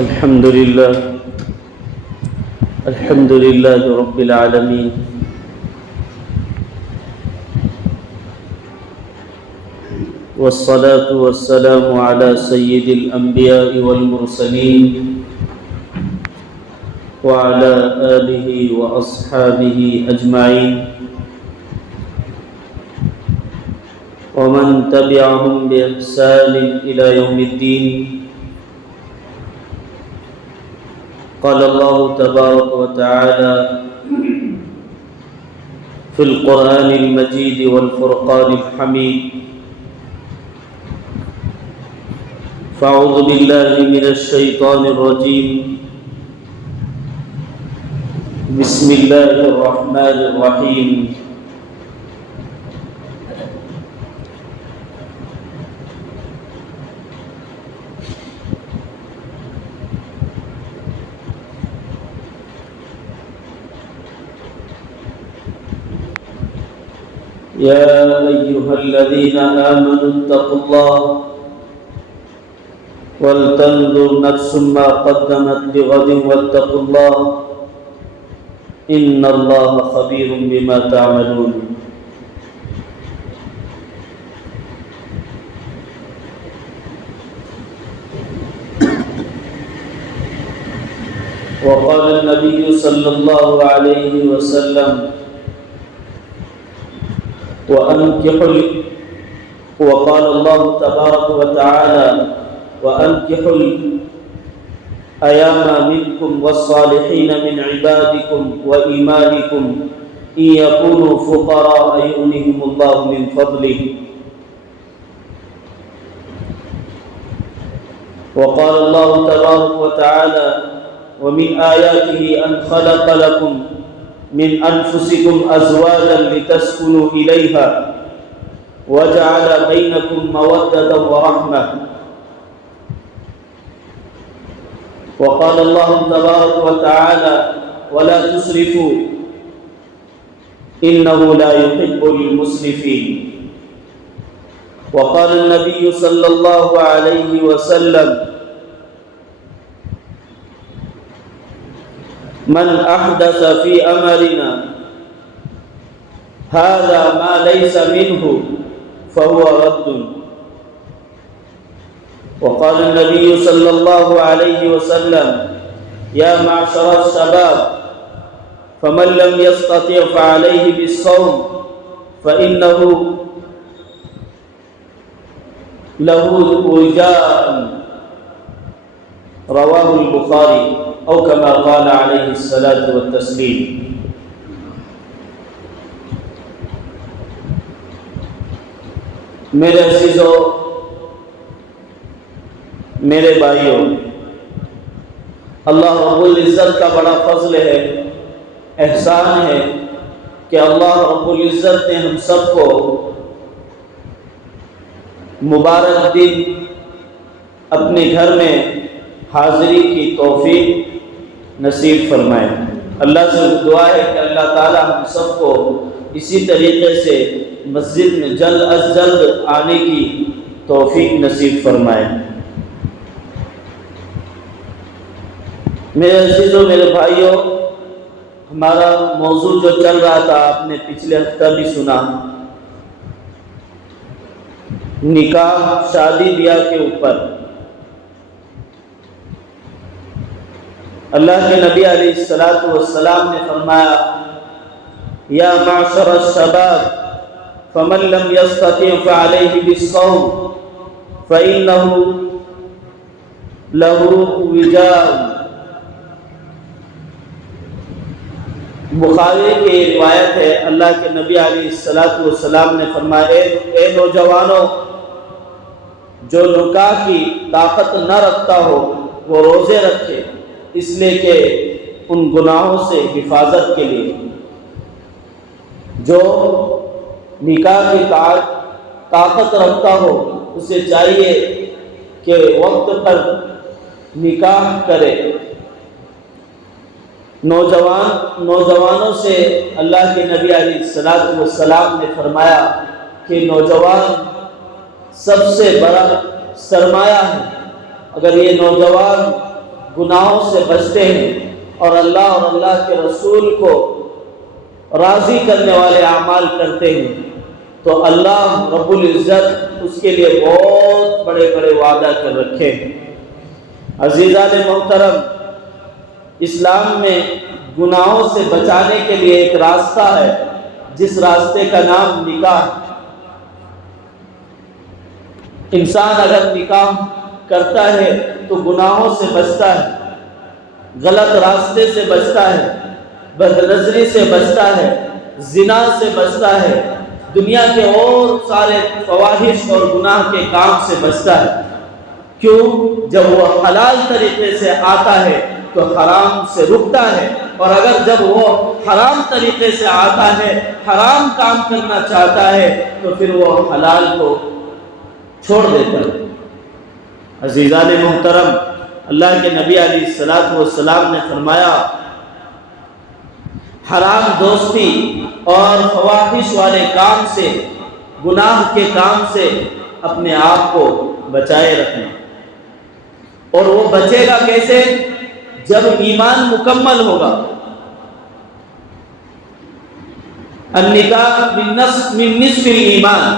الحمد لله رب العالمين، والصلاة والسلام على سيد الأنبياء والمرسلين وعلى آله وأصحابه أجمعين ومن تبعهم بإحسان إلى يوم الدين. قال الله تبارك وتعالى في القرآن المجيد والفرقان الحميد: فأعوذ بالله من الشيطان الرجيم، بسم الله الرحمن الرحيم. يا أيها الذين آمنوا اتقوا الله ولتنظر نفس ما قدمت لغد واتقوا الله إن الله خبير بما تعملون. وقال النبي صلى الله عليه وسلم: وقال الله تبارك وتعالى: وأنكحوا الأيام منكم والصالحين من عبادكم وإمائكم إن يكونوا فقراء يغنيهم الله من فضله. وقال الله تبارك وتعالى: ومن آياته أن خلق لكم من أنفسكم أزواجا لتسكنوا إليها وجعل بينكم مودة ورحمة. وقال الله تبارك وتعالى: ولا تسرفوا إنه لا يحب المسرفين. وقال النبي صلى الله عليه وسلم: من أحدث في أمرنا هذا ما ليس منه فهو رد. وقال النبي صلى الله عليه وسلم: يا معشر الشباب فمن لم يستطع فعليه بالصوم فإنه له وجاء. رواه البخاري او كما قال علیہ الصلاۃ والتسلیم. میرے عزیزو، میرے بھائیوں، اللہ رب العزت کا بڑا فضل ہے، احسان ہے کہ اللہ رب العزت نے ہم سب کو مبارک دن اپنے گھر میں حاضری کی توفیق نصیب فرمائے. اللہ سے دعا ہے کہ اللہ تعالی ہم سب کو اسی طریقے سے مسجد میں جلد از جلد آنے کی توفیق نصیب فرمائے. میرے عزیزوں، میرے بھائیوں، ہمارا موضوع جو چل رہا تھا آپ نے پچھلے ہفتہ بھی سنا، نکاح، شادی بیاہ کے اوپر. اللہ کے نبی علیہ الصلوۃ والسلام نے فرمایا: یا معشر الشباب فمن لم يستطع فعليه بالصوم فإنه له وجاء. بخاری کی روایت ہے، اللہ کے نبی علیہ الصلوۃ والسلام نے فرمایا: اے نوجوانوں، جو نکاح کی طاقت نہ رکھتا ہو وہ روزے رکھے، اس لیے کہ ان گناہوں سے حفاظت کے لیے. جو نکاح کی طاقت رکھتا ہو اسے چاہیے کہ وقت پر نکاح کرے. نوجوانوں سے اللہ کے نبی علیہ الصلوۃ والسلام نے فرمایا کہ نوجوان سب سے بڑا سرمایہ ہے. اگر یہ نوجوان گناہوں سے بچتے ہیں اور اللہ کے رسول کو راضی کرنے والے اعمال کرتے ہیں تو اللہ رب العزت اس کے لیے بہت بڑے بڑے وعدہ کر رکھے ہیں۔ عزیزان محترم، اسلام میں گناہوں سے بچانے کے لیے ایک راستہ ہے جس راستے کا نام نکاح۔ انسان اگر نکاح کرتا ہے تو گناہوں سے بچتا ہے، غلط راستے سے بچتا ہے، بد نظری سے بچتا ہے، زنا سے بچتا ہے، دنیا کے اور سارے فواحش اور گناہ کے کام سے بچتا ہے۔ کیوں؟ جب وہ حلال طریقے سے آتا ہے تو حرام سے رکتا ہے، اور اگر جب وہ حرام طریقے سے آتا ہے، حرام کام کرنا چاہتا ہے تو پھر وہ حلال کو چھوڑ دیتا ہے۔ عزیزان محترم، اللہ کے نبی علیہ الصلوۃ والسلام نے فرمایا حرام دوستی اور فواحش والے کام سے، گناہ کے کام سے اپنے آپ کو بچائے رکھنا۔ اور وہ بچے گا کیسے؟ جب ایمان مکمل ہوگا۔ النکاح من نصف الایمان،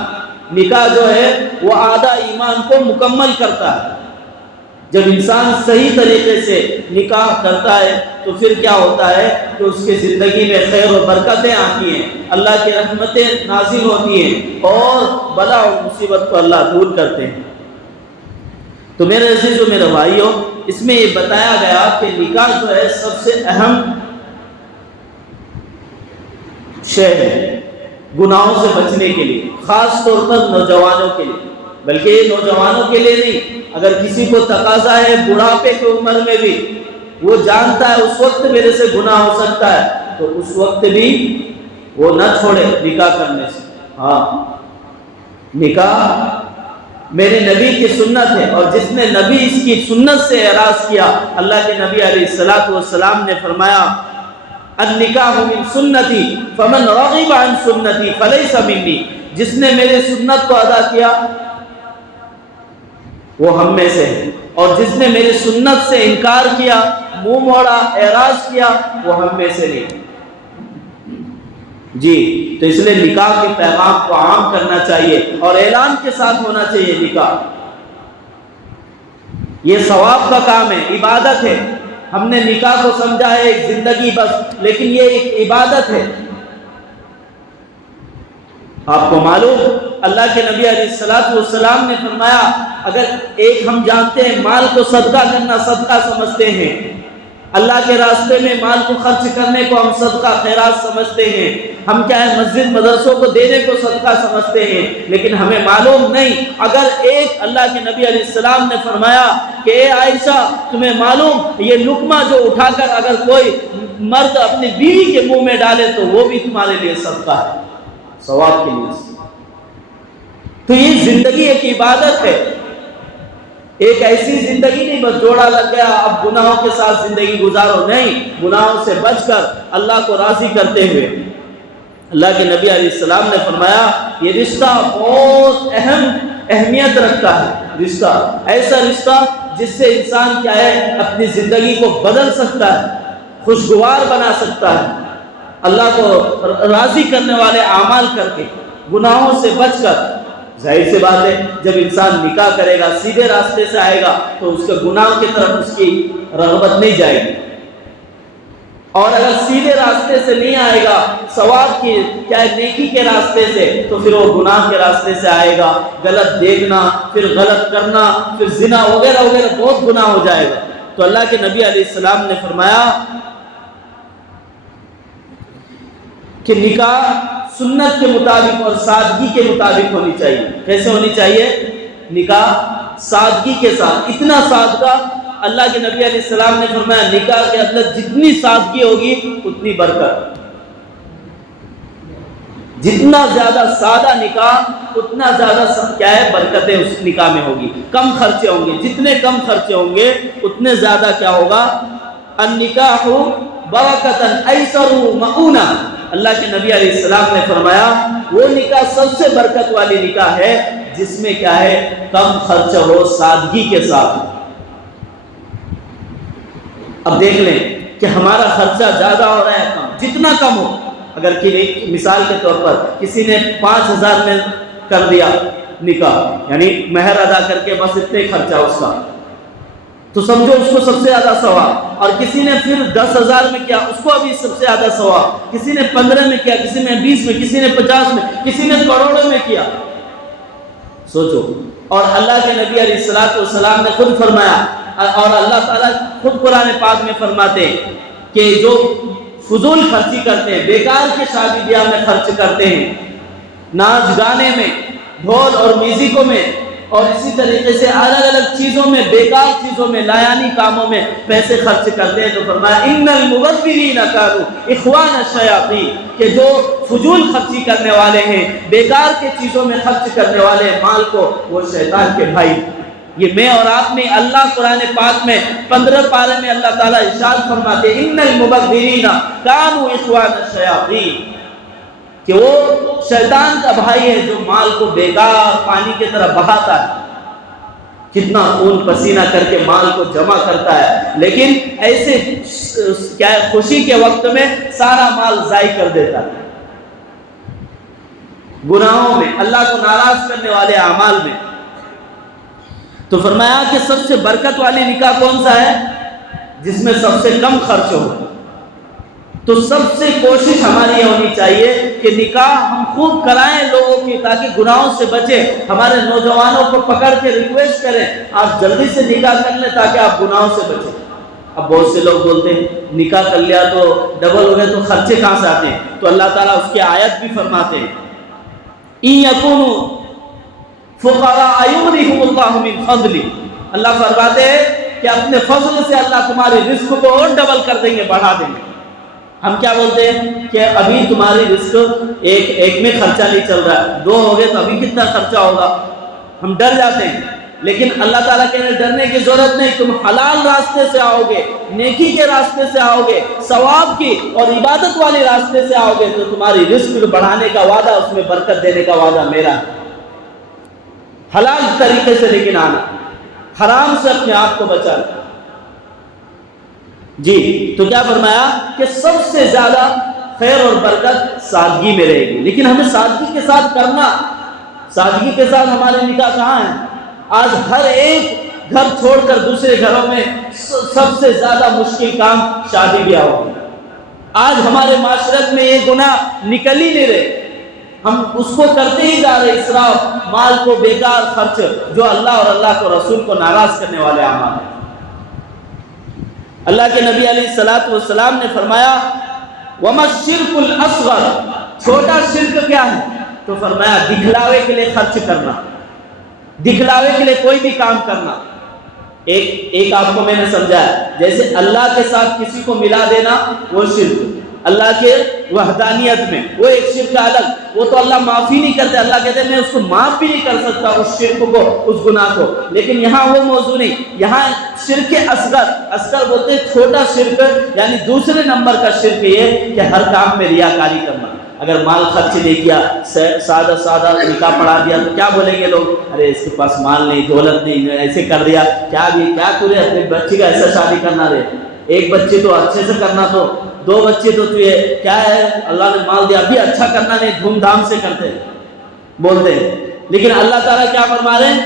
نکاح جو ہے وہ آدھا ایمان کو مکمل کرتا ہے۔ جب انسان صحیح طریقے سے نکاح کرتا ہے تو پھر کیا ہوتا ہے کہ اس کی زندگی میں خیر و برکتیں آتی ہیں، اللہ کی رحمتیں نازل ہوتی ہیں اور بلا اور مصیبت کو اللہ دور کرتے ہیں۔ تو میرے عزیزو، میرے بھائیو، اس میں یہ بتایا گیا کہ نکاح جو ہے سب سے اہم شے ہے گناہوں سے بچنے کے لیے، خاص طور پر نوجوانوں کے لیے، بلکہ یہ نوجوانوں کے لیے نہیں، اگر کسی کو تقاضا ہے بڑھاپے کی عمر میں بھی، وہ جانتا ہے اس وقت میرے سے گناہ ہو سکتا ہے، تو اس وقت بھی وہ نہ چھوڑے نکاح کرنے سے۔ ہاں، نکاح میرے نبی کی سنت ہے، اور جس نے نبی اس کی سنت سے اعراض کیا، اللہ کے نبی علیہ الصلوۃ والسلام نے فرمایا النکاح من سنتی فمن رغب عن سنتی فلیس منی، جس نے میرے سنت کو ادا کیا وہ ہم میں سے ہے، اور جس نے میری سنت سے انکار کیا، منہ موڑا، اعراض کیا، وہ ہم میں سے نہیں۔ جی، تو اس لیے نکاح کے پیغام کو عام کرنا چاہیے اور اعلان کے ساتھ ہونا چاہیے۔ نکاح یہ ثواب کا کام ہے، عبادت ہے۔ ہم نے نکاح کو سمجھا ہے ایک زندگی بس، لیکن یہ ایک عبادت ہے۔ آپ کو معلوم، اللہ کے نبی علیہ الصلوۃ والسلام نے فرمایا اگر ایک ہم جانتے ہیں مال کو صدقہ کرنا صدقہ سمجھتے ہیں، اللہ کے راستے میں مال کو خرچ کرنے کو ہم صدقہ خیرات سمجھتے ہیں، ہم کیا ہے مسجد مدرسوں کو دینے کو صدقہ سمجھتے ہیں، لیکن ہمیں معلوم نہیں اگر ایک اللہ کے نبی علیہ السلام نے فرمایا کہ اے عائشہ تمہیں معلوم یہ لقمہ جو اٹھا کر اگر کوئی مرد اپنی بیوی کے منہ میں ڈالے تو وہ بھی تمہارے لیے صدقہ ہے، ثواب کے لیے۔ تو یہ زندگی ایک عبادت ہے، ایک ایسی زندگی نہیں بس جوڑا لگ گیا اب گناہوں کے ساتھ زندگی گزارو، نہیں، گناہوں سے بچ کر اللہ کو راضی کرتے ہوئے۔ اللہ کے نبی علیہ السلام نے فرمایا یہ رشتہ بہت اہمیت رکھتا ہے، رشتہ ایسا رشتہ جس سے انسان کیا ہے اپنی زندگی کو بدل سکتا ہے، خوشگوار بنا سکتا ہے، اللہ کو راضی کرنے والے اعمال کر کے، گناہوں سے بچ کر۔ ظاہر سی بات ہے جب انسان نکاح کرے گا سیدھے راستے سے آئے گا تو اس کے گناہ کی طرف اس کی رغبت نہیں جائے گی، اور اگر سیدھے راستے سے نہیں آئے گا ثواب کی کیا نیکی کے راستے سے تو پھر وہ گناہ کے راستے سے آئے گا، غلط دیکھنا، پھر غلط کرنا، پھر زنا وغیرہ وغیرہ بہت گناہ ہو جائے گا۔ تو اللہ کے نبی علیہ السلام نے فرمایا کہ نکاح سنت کے مطابق اور سادگی کے مطابق ہونی چاہیے۔ کیسے ہونی چاہیے؟ نکاح سادگی کے ساتھ، اتنا سادگا، اللہ کے نبی علیہ السلام نے فرمایا نکاح کے اندر جتنی سادگی ہوگی اتنی برکت، جتنا زیادہ سادہ نکاح اتنا زیادہ کیا ہے برکتیں اس نکاح میں ہوگی، کم خرچے ہوں گے، جتنے کم خرچے ہوں گے اتنے زیادہ کیا ہوگا، النکاح برکتاً ایسر مؤونہ، اللہ کے نبی علیہ السلام نے فرمایا وہ نکاح سب سے برکت والی نکاح ہے جس میں کیا ہے کم خرچ ہو، سادگی کے ساتھ۔ اب دیکھ لیں کہ ہمارا خرچہ زیادہ ہو رہا ہے کم، جتنا کم ہو، اگر مثال کے طور پر کسی نے 5,000 میں کر دیا نکاح، یعنی مہر ادا کر کے بس اتنے خرچہ اس کا، تو سمجھو اس کو سب سے زیادہ ثواب، اور کسی نے پھر 10,000 میں کیا، اس کو ابھی سب سے زیادہ ثواب، کسی نے 15 میں کیا، کسی نے 20 میں، کسی نے 50 میں، کسی نے کروڑوں میں کیا، سوچو۔ اور اللہ کے نبی علیہ الصلوۃ والسلام نے خود فرمایا، اور اللہ تعالیٰ خود قرآن پاک میں فرماتے ہیں کہ جو فضول خرچی کرتے ہیں، بیکار کے شادی بیاہ میں خرچ کرتے ہیں، ناچ گانے میں، ڈھول اور میوزکوں میں، اور اسی طریقے سے الگ الگ چیزوں میں، بیکار چیزوں میں، لایانی کاموں میں پیسے خرچ کرتے ہیں، تو فرمایا ان المبذرین کانوا اخوان الشیاطین، کہ جو فضول خرچی کرنے والے ہیں، بیکار کے چیزوں میں خرچ کرنے والے مال کو، وہ شیطان کے بھائی۔ یہ میں اور آپ نے، اللہ قرآن پاک میں 15 پارے میں اللہ تعالیٰ ارشاد فرماتے ہیں ان المبذرین کانوا اخوان الشیاطین، کہ وہ شیطان کا بھائی ہے جو مال کو بیکار پانی کی طرح بہاتا ہے، کتنا خون پسینہ کر کے مال کو جمع کرتا ہے، لیکن ایسے کیا ہے، خوشی کے وقت میں سارا مال ضائع کر دیتا ہے، گناہوں میں، اللہ کو ناراض کرنے والے اعمال میں۔ تو فرمایا کہ سب سے برکت والی نکاح کون سا ہے؟ جس میں سب سے کم خرچ ہو۔ تو سب سے کوشش ہماری یہ ہونی چاہیے کہ نکاح ہم خوب کرائیں لوگوں کی، تاکہ گناہوں سے بچیں۔ ہمارے نوجوانوں کو پکڑ کے ریکویسٹ کریں آپ جلدی سے نکاح کر لیں تاکہ آپ گناہوں سے بچیں۔ اب بہت سے لوگ بولتے ہیں نکاح کر لیا تو ڈبل ہو گئے تو خرچے کہاں سے آتے ہیں؟ تو اللہ تعالیٰ اس کی آیت بھی فرماتے ہیں ان یکونوا فقراء یغنیہم اللہ من فضلہ، اللہ فرماتے ہیں کہ اپنے فضل سے اللہ تمہارے رزق کو اور ڈبل کر دیں گے، بڑھا دیں گے۔ ہم کیا بولتے ہیں کہ ابھی تمہاری رزق ایک میں خرچہ نہیں چل رہا ہے، 2 ہو گئے تو ابھی کتنا خرچہ ہوگا، ہم ڈر جاتے ہیں۔ لیکن اللہ تعالیٰ کہنے ڈرنے کی ضرورت نہیں، تم حلال راستے سے آؤ گے، نیکی کے راستے سے آؤ گے، ثواب کی اور عبادت والے راستے سے آؤ گے، تو تمہاری رزق بڑھانے کا وعدہ، اس میں برکت دینے کا وعدہ میرا ہے۔ حلال طریقے سے لیکن آنا، حرام سے اپنے آپ کو بچانا۔ جی تو کیا فرمایا کہ سب سے زیادہ خیر اور برکت سادگی میں رہے گی، لیکن ہمیں سادگی کے ساتھ کرنا، سادگی کے ساتھ ہمارے نکاح کہاں ہیں؟ آج ہر ایک گھر چھوڑ کر دوسرے گھروں میں سب سے زیادہ مشکل کام شادی بیاہ ہوگی۔ آج ہمارے معاشرت میں یہ گناہ نکل ہی نہیں رہے، ہم اس کو کرتے ہی جا رہے، اسراف، مال کو بیکار خرچ، جو اللہ اور اللہ کو رسول کو ناراض کرنے والے اعمال ہیں۔ اللہ کے نبی علیہ الصلوۃ والسلام نے فرمایا وما الشرک الاصغر، چھوٹا شرک کیا ہے؟ تو فرمایا دکھلاوے کے لیے خرچ کرنا، دکھلاوے کے لیے کوئی بھی کام کرنا۔ ایک آپ کو میں نے سمجھایا، جیسے اللہ کے ساتھ کسی کو ملا دینا وہ شرک، اللہ کے وحدانیت میں وہ ایک شرک الگ، وہ تو اللہ معافی نہیں کرتے، اللہ کہتے ہیں میں اس کو معاف بھی نہیں کر سکتا اس شرک کو، اس گناہ کو۔ لیکن یہاں وہ موضوع نہیں، یہاں شرک اصغر، اصغر بولتے ہیں چھوٹا شرک، یعنی دوسرے نمبر کا شرک یہ کہ ہر کام میں ریاکاری کرنا۔ اگر مال خرچ نہیں کیا، سادہ سادہ نکاح پڑھا دیا تو کیا بولیں گے لوگ؟ ارے اس کے پاس مال نہیں، دولت نہیں، ایسے کر دیا، کیا تجھے اپنے بچے کا ایسا شادی کرنا رہے؟ ایک بچے تو اچھے سے کرنا، تو 2 بچے تو تجھے کیا ہے، اللہ نے مال دیا، ابھی اچھا کرنا نہیں، دھوم دھام سے کرتے بولتے ہیں۔ لیکن اللہ تعالیٰ کیا فرما رہے ہیں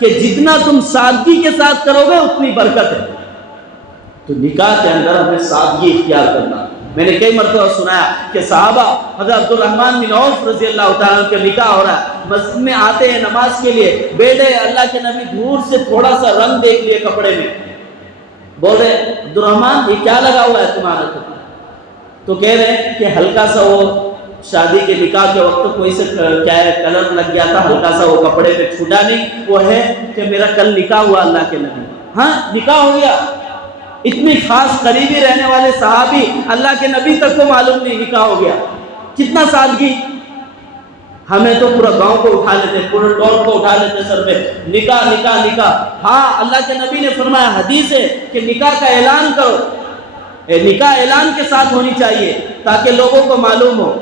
کہ جتنا تم سادگی کے ساتھ کرو گے اتنی برکت ہے۔ تو نکاح کے اندر ہمیں سادگی اختیار کرنا۔ میں نے کئی مرتبہ سنایا کہ صحابہ حضرت عبد الرحمن بن عوف رضی اللہ تعالیٰ عنہ کا نکاح ہو رہا ہے، مسجد میں آتے ہیں نماز کے لیے، بیٹھے اللہ کے نبی دور سے تھوڑا سا رنگ دیکھ لیے کپڑے میں، بول رہے عبد الرحمن یہ کیا لگا ہوا ہے تمہارا کپڑا؟ تو کہہ رہے ہیں کہ ہلکا سا وہ شادی کے نکاح کے وقت کوئی سے کیا ہے کلر لگ گیا تھا، ہلکا سا وہ کپڑے پہ چھوٹا نہیں، وہ ہے کہ میرا کل نکاح ہوا اللہ کے نبی، ہاں نکاح ہو گیا۔ اتنی خاص قریبی رہنے والے صحابی، اللہ کے نبی تک کو معلوم نہیں نکاح ہو گیا، کتنا سادگی۔ ہمیں تو پورا گاؤں کو اٹھا لیتے، پورے ٹول کو اٹھا لیتے سر پہ، نکاح نکاح نکاح۔ ہاں اللہ کے نبی نے فرمایا، حدیث ہے کہ نکاح کا اعلان کرو، نکاح اعلان کے ساتھ ہونی چاہیے تاکہ لوگوں کو معلوم ہو۔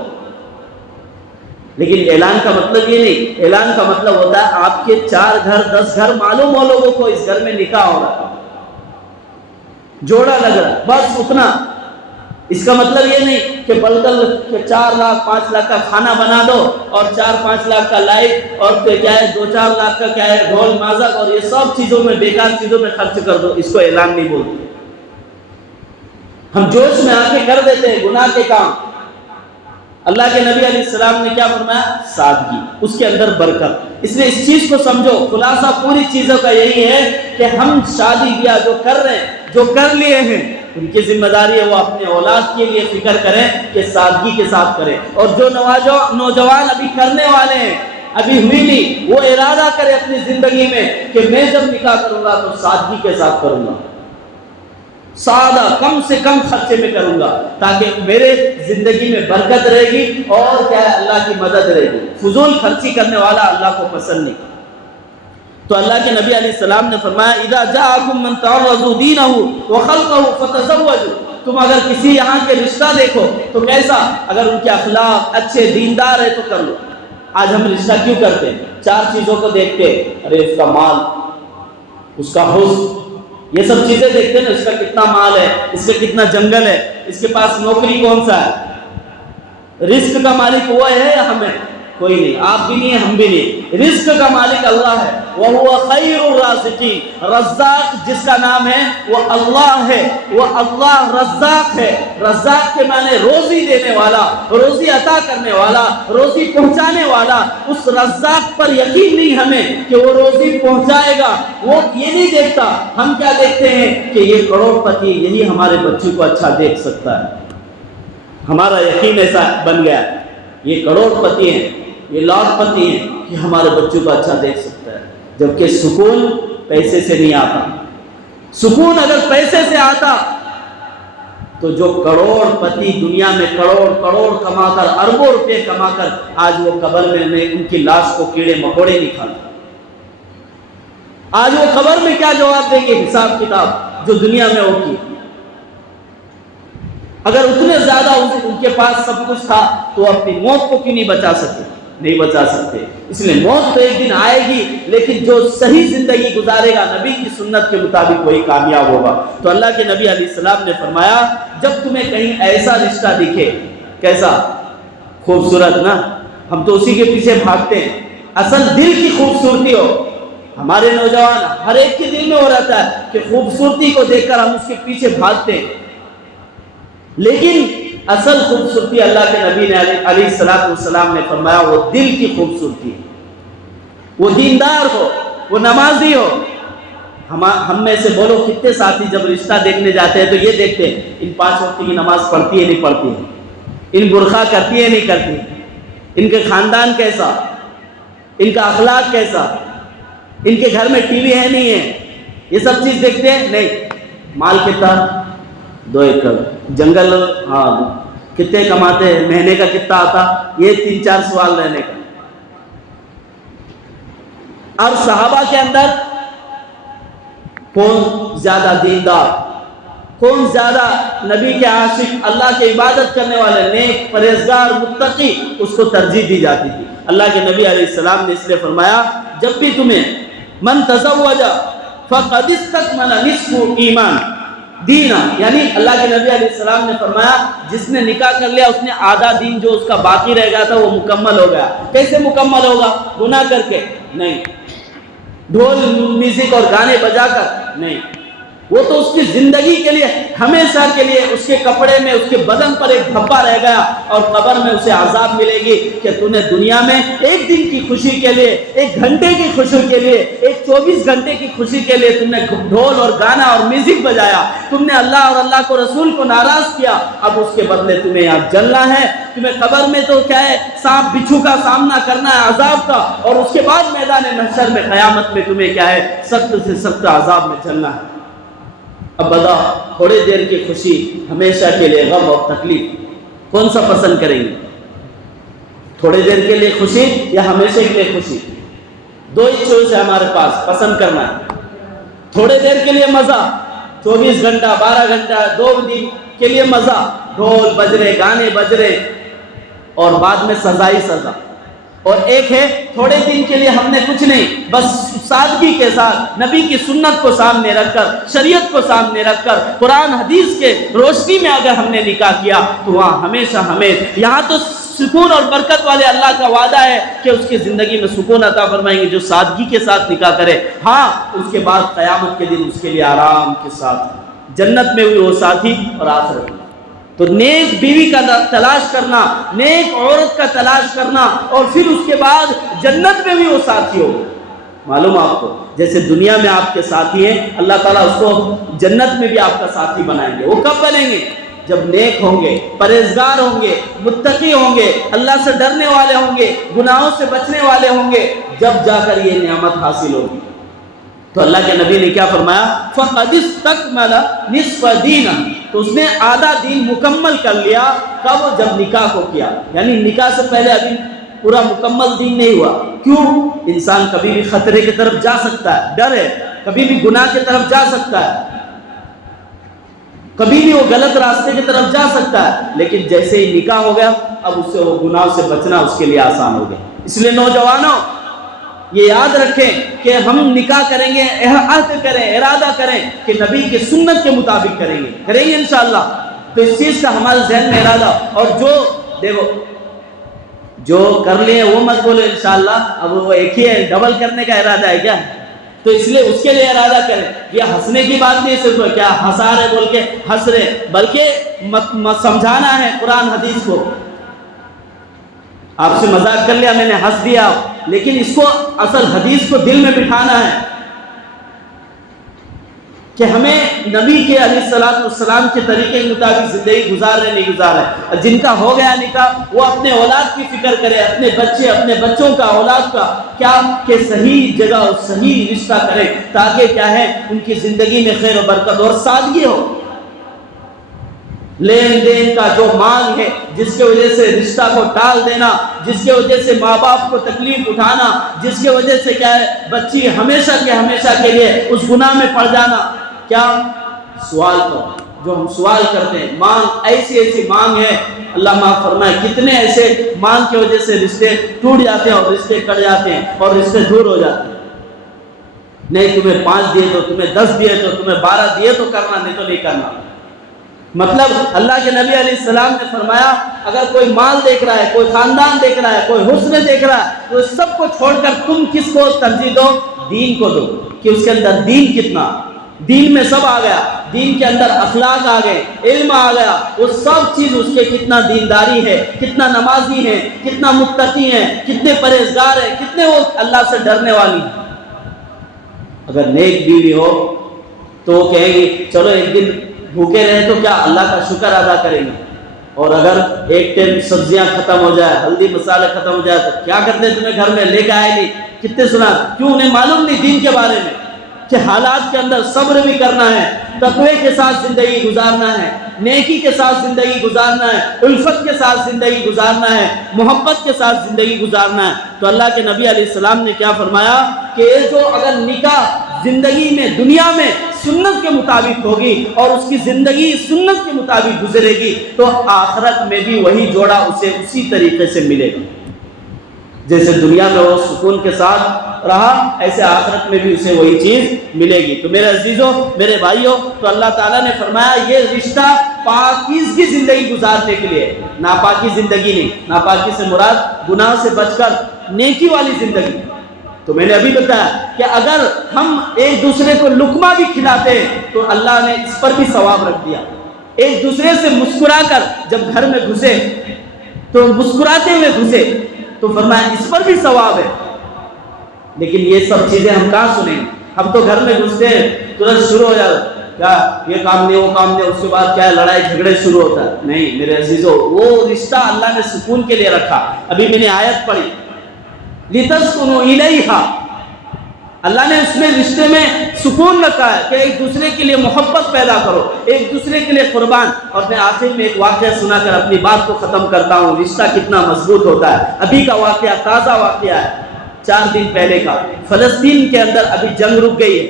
لیکن اعلان کا مطلب یہ نہیں، اعلان کا مطلب ہوتا ہے آپ کے 4 گھر 10 گھر معلوم ہو لوگوں کو اس گھر میں نکاح ہو رہا ہے۔ جوڑا لگ رہا ہے بس اتنا. اس کا مطلب یہ نہیں کہ بلکہ 4 لاکھ 5 لاکھ کا کھانا بنا دو اور 4-5 لاکھ کا لائٹ اور کیا ہے 2-4 لاکھ کا کیا ہے ڈھول مازک اور یہ سب چیزوں میں بیکار چیزوں میں خرچ کر دو. اس کو اعلان نہیں بولتے. ہم جوش میں آ کے کر دیتے ہیں گناہ کے کام. اللہ کے نبی علیہ السلام نے کیا فرمایا؟ سادگی، اس کے اندر برکت. اس لیے اس چیز کو سمجھو. خلاصہ پوری چیزوں کا یہی ہے کہ ہم شادی بیاہ جو کر رہے ہیں، جو کر لیے ہیں، ان کی ذمہ داری ہے وہ اپنے اولاد کے لیے فکر کریں کہ سادگی کے ساتھ کریں. اور جو نوجوان ابھی کرنے والے ہیں، ابھی ہوئی نہیں، وہ ارادہ کرے اپنی زندگی میں کہ میں جب نکاح کروں گا تو سادگی کے ساتھ کروں گا، سادہ کم سے کم خرچے میں کروں گا، تاکہ میرے زندگی میں برکت رہے گی اور کیا ہے اللہ کی مدد رہے گی. فضول خرچی کرنے والا اللہ کو پسند نہیں. تو اللہ کے نبی علیہ السلام نے فرمایا اذا جاءکم من ترضون دینہ وخلقہ فتزوجوا. تم اگر کسی یہاں کے رشتہ دیکھو تو کیسا؟ اگر ان کے اخلاق اچھے دیندار ہے تو کر لو. آج ہم رشتہ کیوں کرتے ہیں؟ 4 چیزوں کو دیکھتے ہیں. ارے اس کا مال، اس کا حسن، یہ سب چیزیں دیکھتے ہیں نا. اس کا کتنا مال ہے، اس کا کتنا جنگل ہے، اس کے پاس نوکری کون سا ہے. رزق کا مالک وہ ہے یا ہم ہیں؟ کوئی نہیں. آپ بھی نہیں ہیں، ہم بھی نہیں. رزق کا مالک اللہ ہے. وَهُوَ خَيْرُ الرَّازِقِينَ. رزاق جس کا نام ہے وہ اللہ ہے. وہ اللہ رزاق ہے. رزاق کے معنی روزی دینے والا، روزی عطا کرنے والا، روزی پہنچانے والا. اس رزاق پر یقین نہیں ہمیں کہ وہ روزی پہنچائے گا. وہ یہ نہیں دیکھتا. ہم کیا دیکھتے ہیں کہ یہ کروڑ پتی یہی ہمارے بچوں کو اچھا دیکھ سکتا ہے. ہمارا یقین ایسا بن گیا، یہ کروڑ پتی ہیں، یہ لاکھ پتی ہیں کہ ہمارے بچوں کو اچھا دیکھ سکتا ہے. جبکہ سکون پیسے سے نہیں آتا. سکون اگر پیسے سے آتا تو جو کروڑ پتی دنیا میں کروڑ کما کر، اربوں روپے کما کر، آج وہ قبر میں ان کی لاش کو کیڑے مکوڑے نہیں کھاتے. آج وہ قبر میں کیا جواب دیں گے؟ حساب کتاب جو دنیا میں ہوگی. اگر اتنے زیادہ ان کے پاس سب کچھ تھا تو اپنی موت کو کیوں نہیں بچا سکے؟ نہیں بچا سکتے. اس لیے موت تو ایک دن آئے گی، لیکن جو صحیح زندگی گزارے گا نبی کی سنت کے مطابق وہی کامیاب ہوگا. تو اللہ کے نبی علیہ السلام نے فرمایا جب تمہیں کہیں ایسا رشتہ دکھے، کیسا؟ خوبصورت نا. ہم تو اسی کے پیچھے بھاگتے ہیں. اصل دل کی خوبصورتی ہو. ہمارے نوجوان ہر ایک کے دل میں ہو رہتا ہے کہ خوبصورتی کو دیکھ کر ہم اس کے پیچھے بھاگتے ہیں، لیکن اصل خوبصورتی اللہ کے نبی نے علیہ السلام نے فرمایا وہ دل کی خوبصورتی ہے. وہ دیندار ہو، وہ نمازی ہو. ہم میں سے بولو کتنے ساتھی جب رشتہ دیکھنے جاتے ہیں تو یہ دیکھتے ہیں ان 5 وقت کی نماز پڑھتی ہے نہیں پڑھتی ہے، ان برقع کرتی ہے نہیں کرتی، ان کے خاندان کیسا، ان کا اخلاق کیسا، ان کے گھر میں ٹی وی ہے نہیں ہے. یہ سب چیز دیکھتے ہیں نہیں. مال کتنا؟ 2 ایکڑ. جنگل ہاں کتنے کماتے ہیں، مہینے کا کتنا آتا، یہ 3-4 سوال رہنے کا. اور صحابہ کے اندر کون زیادہ دیندار، کون زیادہ نبی کے عاشق، اللہ کی عبادت کرنے والے، نیک پرہیزگار متقی، اس کو ترجیح دی جاتی تھی. اللہ کے نبی علیہ السلام نے اس لیے فرمایا جب بھی تمہیں من تزوج فقد استکمل نصف ایمان دینا، یعنی اللہ کے نبی علیہ السلام نے فرمایا جس نے نکاح کر لیا اس نے آدھا دین جو اس کا باقی رہ گیا تھا وہ مکمل ہو گیا. کیسے مکمل ہوگا؟ گناہ کر کے نہیں، ڈھول میوزک اور گانے بجا کر نہیں. وہ تو اس کی زندگی کے لیے، ہمیشہ کے لیے اس کے کپڑے میں، اس کے بدن پر ایک دھبا رہ گیا اور قبر میں اسے عذاب ملے گی کہ تو نے دنیا میں ایک دن کی خوشی کے لیے، 1 گھنٹے کی خوشی کے لیے، 24 گھنٹے کی خوشی کے لیے تم نے ڈھول اور گانا اور میوزک بجایا، تم نے اللہ اور اللہ کو رسول کو ناراض کیا. اب اس کے بدلے تمہیں یہاں جلنا ہے. تمہیں قبر میں تو کیا ہے، سانپ بچھو کا سامنا کرنا ہے عذاب کا، اور اس کے بعد میدان محشر میں قیامت میں تمہیں کیا ہے، سخت سے سخت عذاب میں چلنا ہے. اب بتا، تھوڑے دیر کی خوشی، ہمیشہ کے لیے غم اور تکلیف، کون سا پسند کریں گے؟ تھوڑے دیر کے لیے خوشی یا ہمیشہ کے لیے خوشی؟ 2 ہی چوائس ہے ہمارے پاس پسند کرنا ہے. تھوڑے دیر کے لیے مزہ، 24 گھنٹہ 12 گھنٹہ 2 دن کے لیے مزہ، ڈھول بج رہے، گانے بج رہے، اور بعد میں سزا ہی سزا. اور ایک ہے تھوڑے دن کے لیے ہم نے کچھ نہیں، بس سادگی کے ساتھ نبی کی سنت کو سامنے رکھ کر، شریعت کو سامنے رکھ کر، قرآن حدیث کے روشنی میں اگر ہم نے نکاح کیا تو وہاں ہمیشہ ہمیں یہاں تو سکون اور برکت والے اللہ کا وعدہ ہے کہ اس کی زندگی میں سکون عطا فرمائیں گے جو سادگی کے ساتھ نکاح کرے۔ ہاں اس کے بعد قیامت کے دن اس کے لیے آرام کے ساتھ جنت میں بھی وہ ساتھی اور آخرت میں۔ تو نیک بیوی کا تلاش کرنا، نیک عورت کا تلاش کرنا، اور پھر اس کے بعد جنت میں بھی وہ ساتھی ہو۔ معلوم آپ کو جیسے دنیا میں آپ کے ساتھی ہیں، اللہ تعالیٰ اس کو جنت میں بھی آپ کا ساتھی بنائیں گے۔ وہ کب بنیں گے؟ جب نیک ہوں گے، پرہیزگار ہوں گے، متقی ہوں گے، اللہ سے ڈرنے والے ہوں گے، گناہوں سے بچنے والے ہوں گے، جب جا کر یہ نعمت حاصل ہوگی۔ تو اللہ کے نبی نے کیا فرمایا؟ فَقَدِ اسْتَكْمَلَ نِصْفَ دِينًا، تو اس نے آدھا دین مکمل کر لیا۔ کب؟ جب نکاح کو کیا، یعنی نکاح سے پہلے ابھی پورا مکمل دین نہیں ہوا۔ کیوں؟ انسان کبھی بھی خطرے کی طرف جا سکتا ہے، ڈر ہے، کبھی بھی گناہ کی طرف جا سکتا ہے، کبھی بھی وہ غلط راستے کی طرف جا سکتا ہے، لیکن جیسے ہی نکاح ہو گیا اب اس سے وہ گناہ سے بچنا اس کے لیے آسان ہو گیا۔ اس لیے نوجوانوں یہ یاد رکھیں کہ ہم نکاح کریں گے، عہد کریں، ارادہ کریں کہ نبی کی سنت کے مطابق کریں گے انشاءاللہ۔ تو اس چیز کا ہمارے ذہن میں ارادہ، اور جو دیکھو جو کر لیے وہ مت بولے انشاءاللہ، اب وہ ایک ہی ہے، ڈبل کرنے کا ارادہ ہے کیا؟ تو اس لیے اس کے لیے ارادہ کریں۔ یہ ہنسنے کی بات نہیں صرف کیا ہنسا رہے بول کے ہنس رہے، بلکہ سمجھانا ہے قرآن حدیث کو۔ آپ سے مذاق کر لیا، میں نے ہنس دیا، لیکن اس کو اصل حدیث کو دل میں بٹھانا ہے کہ ہمیں نبی کے علیہ الصلوۃ والسلام کے طریقے کے مطابق زندگی گزار رہے نہیں گزار رہے۔ جن کا ہو گیا نکاح وہ اپنے اولاد کی فکر کرے، اپنے بچے، اپنے بچوں کا، اولاد کا، کیا کہ صحیح جگہ اور صحیح رشتہ کرے، تاکہ کیا ہے ان کی زندگی میں خیر و برکت اور سادگی ہو۔ لین دین کا جو مانگ ہے، جس کی وجہ سے رشتہ کو ٹال دینا، جس کی وجہ سے ماں باپ کو تکلیف اٹھانا، جس کی وجہ سے کیا ہے بچی ہمیشہ کے لیے اس گناہ میں پڑ جانا، کیا سوال کرو، جو ہم سوال کرتے ہیں، مانگ ایسی مانگ ہے، اللہ معاف فرمائے کتنے ایسے مانگ کی وجہ سے رشتے ٹوٹ جاتے ہیں اور رشتے کٹ جاتے ہیں اور رشتے دور ہو جاتے ہیں۔ نہیں تمہیں 5 دیے تو، تمہیں 10 دیے تو، تمہیں 12 دیے تو کرنا، نہیں تو نہیں کرنا۔ مطلب اللہ کے نبی علیہ السلام نے فرمایا اگر کوئی مال دیکھ رہا ہے، کوئی خاندان دیکھ رہا ہے، کوئی حسن دیکھ رہا ہے، تو سب کو چھوڑ کر تم کس کو ترجیح دو؟ دین کو دو، کہ اس کے اندر دین کتنا، دین میں سب آ گیا، دین کے اندر اخلاق آ گئے، علم آ گیا، وہ سب چیز اس کے کتنا دینداری ہے، کتنا نمازی ہے، کتنا متقی ہے، کتنے پرہیزگار ہے، کتنے وہ اللہ سے ڈرنے والی ہے۔ اگر نیک بیوی ہو تو وہ کہے گی چلو ایک دن بھوکے رہے تو کیا اللہ کا شکر ادا کریں گے، اور اگر ایک ٹائم سبزیاں ختم ہو جائے، ہلدی مسالے ختم ہو جائے تو کیا کرتے تمہیں گھر میں لے کے آئے نہیں، کتنے سنا، کیوں انہیں معلوم نہیں دین کے بارے میں کہ حالات کے اندر صبر بھی کرنا ہے، تقوی کے ساتھ زندگی گزارنا ہے، نیکی کے ساتھ زندگی گزارنا ہے، الفت کے ساتھ زندگی گزارنا ہے، محبت کے ساتھ زندگی گزارنا ہے۔ تو اللہ کے نبی علیہ السلام نے کیا فرمایا کہ جو اگر نکاح زندگی میں دنیا میں سنت کے مطابق ہوگی اور اس کی زندگی سنت کے مطابق گزرے گی تو آخرت میں بھی وہی جوڑا اسے اسی طریقے سے ملے گا۔ جیسے دنیا میں وہ سکون کے ساتھ رہا، ایسے آخرت میں بھی اسے وہی چیز ملے گی۔ تو میرے عزیزوں، میرے بھائیوں، تو اللہ تعالیٰ نے فرمایا یہ رشتہ پاکیزگی زندگی گزارنے کے لیے، ناپاکی زندگی نہیں، ناپاکی سے مراد گناہ سے بچ کر نیکی والی زندگی۔ تو میں نے ابھی بتایا کہ اگر ہم ایک دوسرے کو لقمہ بھی کھلاتے ہیں تو اللہ نے اس پر بھی ثواب رکھ دیا۔ ایک دوسرے سے مسکرا کر جب گھر میں گھسے تو مسکراتے ہوئے گھسے تو فرمایا اس پر بھی ثواب ہے۔ لیکن یہ سب چیزیں ہم کہاں سنیں؟ ہم تو گھر میں گھستے ہیں ترنت شروع ہو جاتا کیا یہ کام نہیں وہ کام نہیں، اس کے بعد کیا لڑائی جھگڑے شروع ہوتا ہے۔ نہیں میرے عزیزوں، وہ رشتہ اللہ نے سکون کے لیے رکھا۔ ابھی میں نے آیت پڑھی لِتَسْكُنُوا إِلَيْهَا، اللہ نے اس میں رشتے میں سکون رکھا ہے کہ ایک دوسرے کے لیے محبت پیدا کرو، ایک دوسرے کے لیے قربان۔ اور میں آخر میں ایک واقعہ سنا کر اپنی بات کو ختم کرتا ہوں، رشتہ کتنا مضبوط ہوتا ہے۔ ابھی کا واقعہ تازہ واقعہ ہے، 4 دن پہلے کا۔ فلسطین کے اندر ابھی جنگ رک گئی ہے،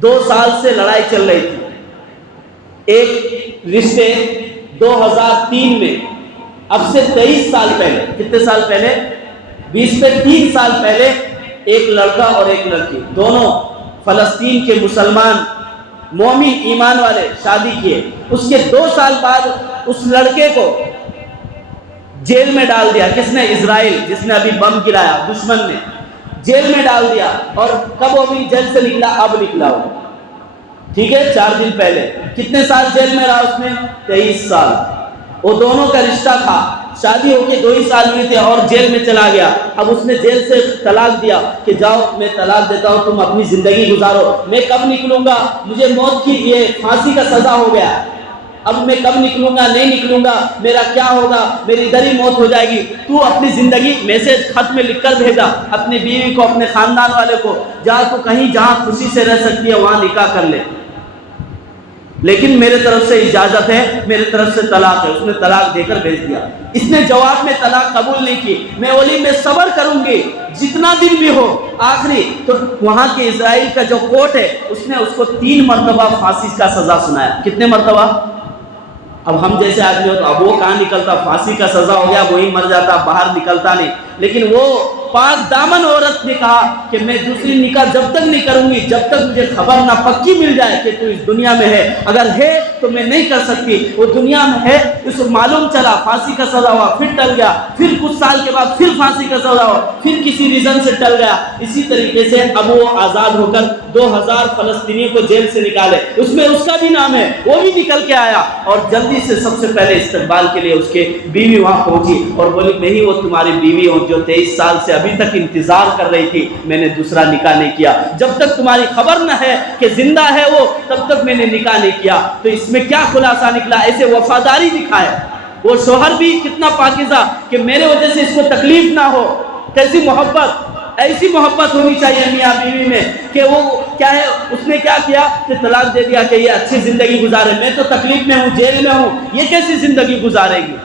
2 سال سے لڑائی چل رہی تھی۔ ایک رشتے 2003 میں، اب سے 23 سال پہلے، کتنے سال پہلے؟ 20 سے 3 سال پہلے ایک لڑکا اور ایک لڑکی دونوں فلسطین کے مسلمان مومن ایمان والے شادی کیے. اس کے 2 سال بعد اس لڑکے کو جیل میں ڈال دیا. کس نے؟ اسرائیل، جس نے ابھی بم گرایا، دشمن نے جیل میں ڈال دیا. اور کب وہ بھی جیل سے نکلا؟ اب نکلا وہ، ٹھیک ہے، 4 دن پہلے. کتنے سال جیل میں رہا اس میں؟ 23 سال. وہ دونوں کا رشتہ تھا، شادی ہو کے 2 ہی سال ہوئے تھے اور جیل میں چلا گیا. اب اس نے جیل سے طلاق دیا کہ جاؤ میں طلاق دیتا ہوں، تم اپنی زندگی گزارو، میں کب نکلوں گا؟ مجھے موت کی یہ پھانسی کا سزا ہو گیا، اب میں کب نکلوں گا؟ نہیں نکلوں گا، میرا کیا ہوگا؟ میری ادھر ہی موت ہو جائے گی. تو اپنی زندگی میسج خط میں لکھ کر بھیجا اپنی بیوی کو، اپنے خاندان والے کو، جا تو کہیں جہاں خوشی سے رہ سکتی ہے وہاں نکاح کر لے، لیکن میرے طرف سے اجازت ہے، میرے طرف سے طلاق ہے. اس نے طلاق دے کر بھیج دیا. اس نے جواب میں طلاق قبول نہیں کی. میں بولی میں صبر کروں گی جتنا دن بھی ہو. آخری تو وہاں کے اسرائیل کا جو کورٹ ہے اس نے اس کو 3 مرتبہ پھانسی کا سزا سنایا. کتنے مرتبہ؟ اب ہم جیسے آدمی ہو تو اب وہ کہاں نکلتا، پھانسی کا سزا ہو گیا وہی مر جاتا، باہر نکلتا نہیں. لیکن وہ پاک دامن عورت نے کہا کہ میں دوسری نکاح جب تک نہیں کروں گی جب تک مجھے خبر نہ پکی مل جائے کہ تو اس دنیا میں ہے. اگر ہے تو میں نہیں کر سکتی. وہ دنیا میں ہے، اس کو معلوم چلا پھانسی کا سزا ہوا، پھر ٹل گیا، پھر کچھ سال کے بعد پھر پھانسی کا سزا ہوا، پھر کسی ریزن سے ٹل گیا. اسی طریقے سے اب وہ آزاد ہو کر 2000 فلسطینیوں کو جیل سے نکالے. اس میں اس کا بھی نام ہے، وہ بھی نکل کے آیا اور جلدی سے سب سے پہلے استقبال کے لیے اس کے بیوی وہاں پہنچی اور بولی میں ہی وہ تمہاری بیوی ہوں جو 23 سال سے ابھی تک انتظار کر رہی تھی، میں نے دوسرا نکاح نہیں کیا. جب تک تمہاری خبر نہ ہے کہ زندہ ہے وہ تب تک میں نے نکاح نہیں کیا. تو اس میں کیا خلاصہ نکلا؟ ایسے وفاداری دکھائے. وہ شوہر بھی کتنا پاکیزہ کہ میرے وجہ سے اس کو تکلیف نہ ہو. کیسی محبت! ایسی محبت ہونی چاہیے میاں بیوی میں کہ وہ کیا ہے، اس نے کیا کیا کہ طلاق دے دیا کہ یہ اچھی زندگی گزارے، میں تو تکلیف میں ہوں، جیل میں ہوں، یہ کیسی زندگی گزارے گی؟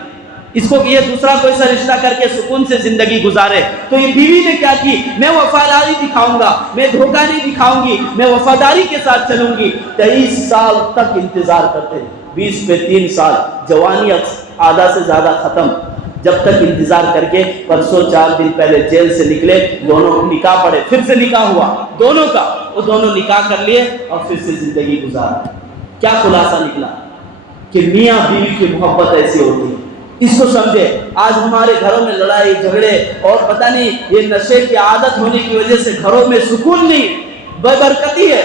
اس کو یہ دوسرا کوئی سا رشتہ کر کے سکون سے زندگی گزارے. تو یہ بیوی نے کیا کی؟ میں وفاداری دکھاؤں گا، میں دھوکہ نہیں دکھاؤں گی، میں وفاداری کے ساتھ چلوں گی. 23 سال تک انتظار کرتے ہیں. 20 پہ 3 سال، جوانی آدھا سے زیادہ ختم. جب تک انتظار کر کے پرسوں 4 دن پہلے جیل سے نکلے، دونوں نکاح پڑے، پھر سے نکاح ہوا دونوں کا. وہ دونوں نکاح کر لیے اور پھر سے زندگی گزار. کیا خلاصہ نکلا؟ کہ میاں بیوی کی محبت ایسی ہوتی ہے. اس کو سمجھے. آج ہمارے گھروں میں لڑائی جھگڑے اور پتہ نہیں یہ نشے کی عادت ہونے کی وجہ سے گھروں میں سکون نہیں، بے برکتی ہے،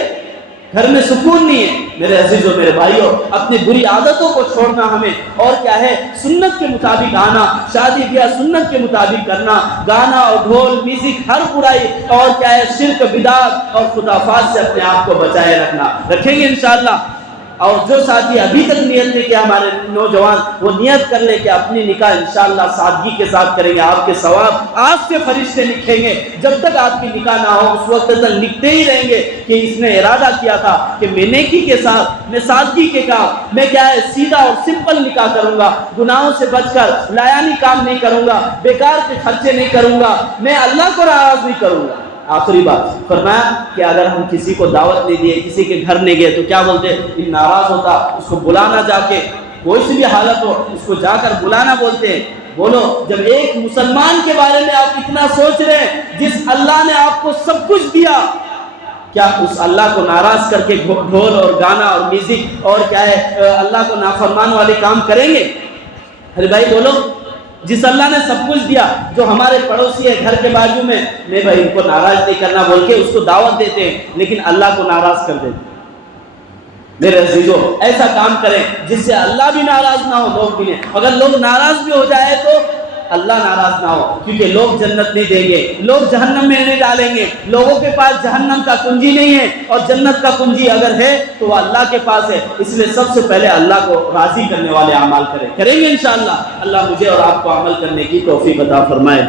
گھر میں سکون نہیں ہے. میرے عزیزوں، میرے بھائیوں، اپنی بری عادتوں کو چھوڑنا ہمیں، اور کیا ہے، سنت کے مطابق آنا، شادی بیاہ سنت کے مطابق کرنا. گانا اور ڈھول میوزک ہر برائی اور کیا ہے شرک بدعت اور خرافات سے اپنے آپ کو بچائے رکھیں گے انشاءاللہ. اور جو ساتھی ابھی تک نیت نہیں کیا ہمارے نوجوان، وہ نیت کر لے کہ اپنی نکاح انشاءاللہ سادگی کے ساتھ کریں گے. آپ کے ثواب آج سے فرشتے لکھیں گے. جب تک آپ کی نکاح نہ ہو اس وقت تک لکھتے ہی رہیں گے کہ اس نے ارادہ کیا تھا کہ میں نیکی کے ساتھ، میں سادگی کے ساتھ، میں کیا ہے سیدھا اور سمپل نکاح کروں گا، گناہوں سے بچ کر لایانی کام نہیں کروں گا، بیکار کے خرچے نہیں کروں گا، میں اللہ کو ناراض نہیں کروں گا. آخری بات فرمایا کہ اگر ہم کسی کو دعوت نہیں دیے، کسی کے گھر نہیں گئے تو کیا بولتے؟ یہ ناراض ہوتا، اس کو بلانا، جا کے کوئی سی بھی حالت ہو اس کو جا کر بلانا بولتے ہیں. بولو، جب ایک مسلمان کے بارے میں آپ اتنا سوچ رہے ہیں جس اللہ نے آپ کو سب کچھ دیا، کیا اس اللہ کو ناراض کر کے ڈھول اور گانا اور میوزک اور کیا ہے اللہ کو نافرمان والے کام کریں گے؟ ارے بھائی بولو، جس اللہ نے سب کچھ دیا، جو ہمارے پڑوسی ہے گھر کے بازو میں، نہیں بھائی ان کو ناراض نہیں کرنا بول کے اس کو دعوت دیتے ہیں، لیکن اللہ کو ناراض کر دیتے ہیں. میرے عزیزو، ایسا کام کریں جس سے اللہ بھی ناراض نہ ہو، لوگ بھی نہیں. اگر لوگ ناراض بھی ہو جائے تو اللہ ناراض نہ ہو، کیونکہ لوگ جنت نہیں دیں گے، لوگ جہنم میں نہیں ڈالیں گے. لوگوں کے پاس جہنم کا کنجی نہیں ہے اور جنت کا کنجی اگر ہے تو وہ اللہ کے پاس ہے. اس لیے سب سے پہلے اللہ کو راضی کرنے والے اعمال کریں گے انشاءاللہ. اللہ مجھے اور آپ کو عمل کرنے کی توفیق عطا فرمائے.